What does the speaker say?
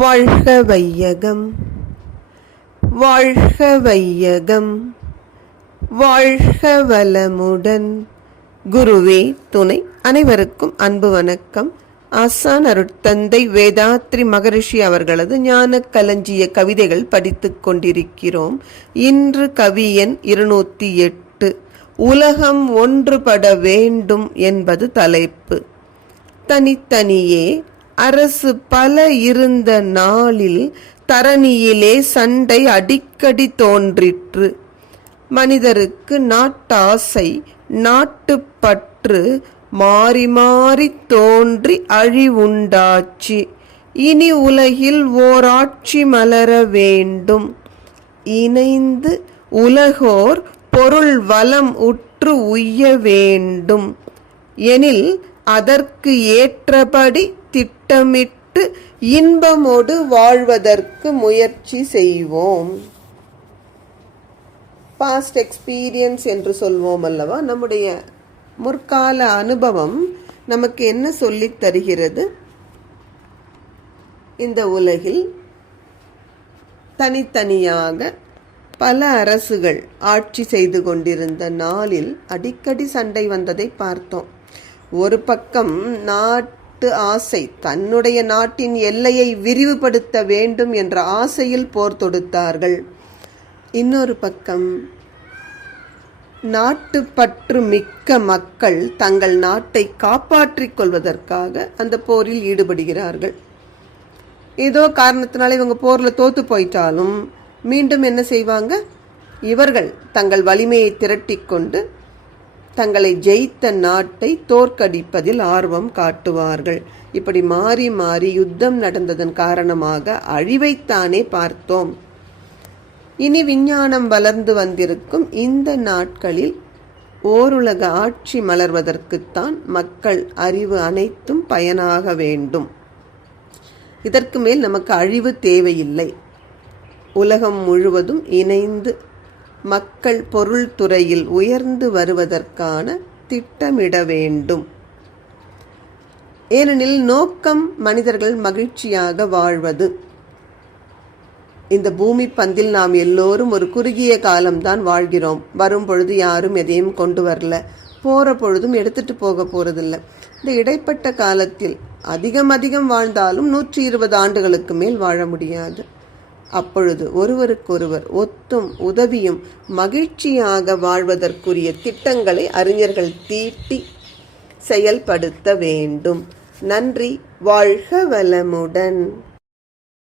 வாழ்க வையகம், வாழ்க வையகம், வாழ்க வளமுடன். குருவே துணை. அனைவருக்கும் அன்பு வணக்கம். ஆசான் அருட்தந்தை வேதாத்ரி மகரிஷி அவர்களது ஞான களஞ்சிய கவிதைகள் படித்துக் கொண்டிருக்கிறோம். இன்று கவி எண் 208. உலகம் ஒன்றுபட வேண்டும் என்பது தலைப்பு. தனித்தனியே அரசு பல இருந்த நாளில் தரணியிலே சண்டை அடிக்கடி தோன்றிற்று. மனிதருக்கு நாட்டாசை நாட்டுப்பற்று மாறி மாறி தோன்றி அழிவுண்டாச்சு. இனி உலகில் ஓராட்சி மலர வேண்டும். இணைந்து உலகோர் பொருள் வளம் உற்று உய்ய வேண்டும் எனில் அதற்கு ஏற்றபடி திட்டமிட்டு இன்பமோடு வாழ்வதற்கு முயற்சி செய்வோம். பாஸ்ட் எக்ஸ்பீரியன்ஸ் என்று சொல்வோம் அல்லவா? நம்முடைய முற்கால அனுபவம் நமக்கு என்ன சொல்லித் தருகிறது? இந்த உலகில் தனித்தனியாக பல அரசுகள் ஆட்சி செய்து கொண்டிருந்த நாளில் அடிக்கடி சண்டை வந்ததை பார்த்தோம். ஒரு பக்கம் நாட்டு ஆசை, தன்னுடைய நாட்டின் எல்லையை விரிவுபடுத்த வேண்டும் என்ற ஆசையில் போர் தொடுத்தார்கள். இன்னொரு பக்கம் நாட்டுப்பற்று மிக்க மக்கள் தங்கள் நாட்டை காப்பாற்றிக் கொள்வதற்காக அந்த போரில் ஈடுபடுகிறார்கள். ஏதோ காரணத்தினால இவங்க போரில் தோத்து போயிட்டாலும் மீண்டும் என்ன செய்வாங்க? இவர்கள் தங்கள் வலிமையை திரட்டி கொண்டு தங்களை ஜெயித்த நாட்டை தோற்கடிப்பதில் ஆர்வம் காட்டுவார்கள். இப்படி மாறி மாறி யுத்தம் நடந்ததன் காரணமாக அழிவைத்தானே பார்த்தோம். இனி விஞ்ஞானம் வளர்ந்து வந்திருக்கும் இந்த நாட்களில் ஓருலக ஆட்சி மலர்வதற்குத்தான் மக்கள் அறிவு அனைத்தும் பயனாக வேண்டும். இதற்கு மேல் நமக்கு அழிவு தேவையில்லை. உலகம் முழுவதும் இணைந்து மக்கள் பொருள் துறையில் உயர்ந்து வருவதற்கான திட்டமிட வேண்டும். ஏனெனில் நோக்கம் மனிதர்கள் மகிழ்ச்சியாக வாழ்வது. இந்த பூமி பந்தில் நாம் எல்லோரும் ஒரு குறுகிய காலம்தான் வாழ்கிறோம். வரும் பொழுது யாரும் எதையும் கொண்டு வரல, போற பொழுதும் எடுத்துட்டு போக போறதில்லை. இந்த இடைப்பட்ட காலத்தில் அதிகம் வாழ்ந்தாலும் 120 ஆண்டுகளுக்கு மேல் வாழ முடியாது. அப்பொழுது ஒருவருக்கொருவர் ஒத்தும் உதவியும் மகிழ்ச்சியாக வாழ்வதற்குரிய திட்டங்களை அறிஞர்கள் தீட்டி செயல்படுத்த வேண்டும். நன்றி. வாழ்க வளமுடன்.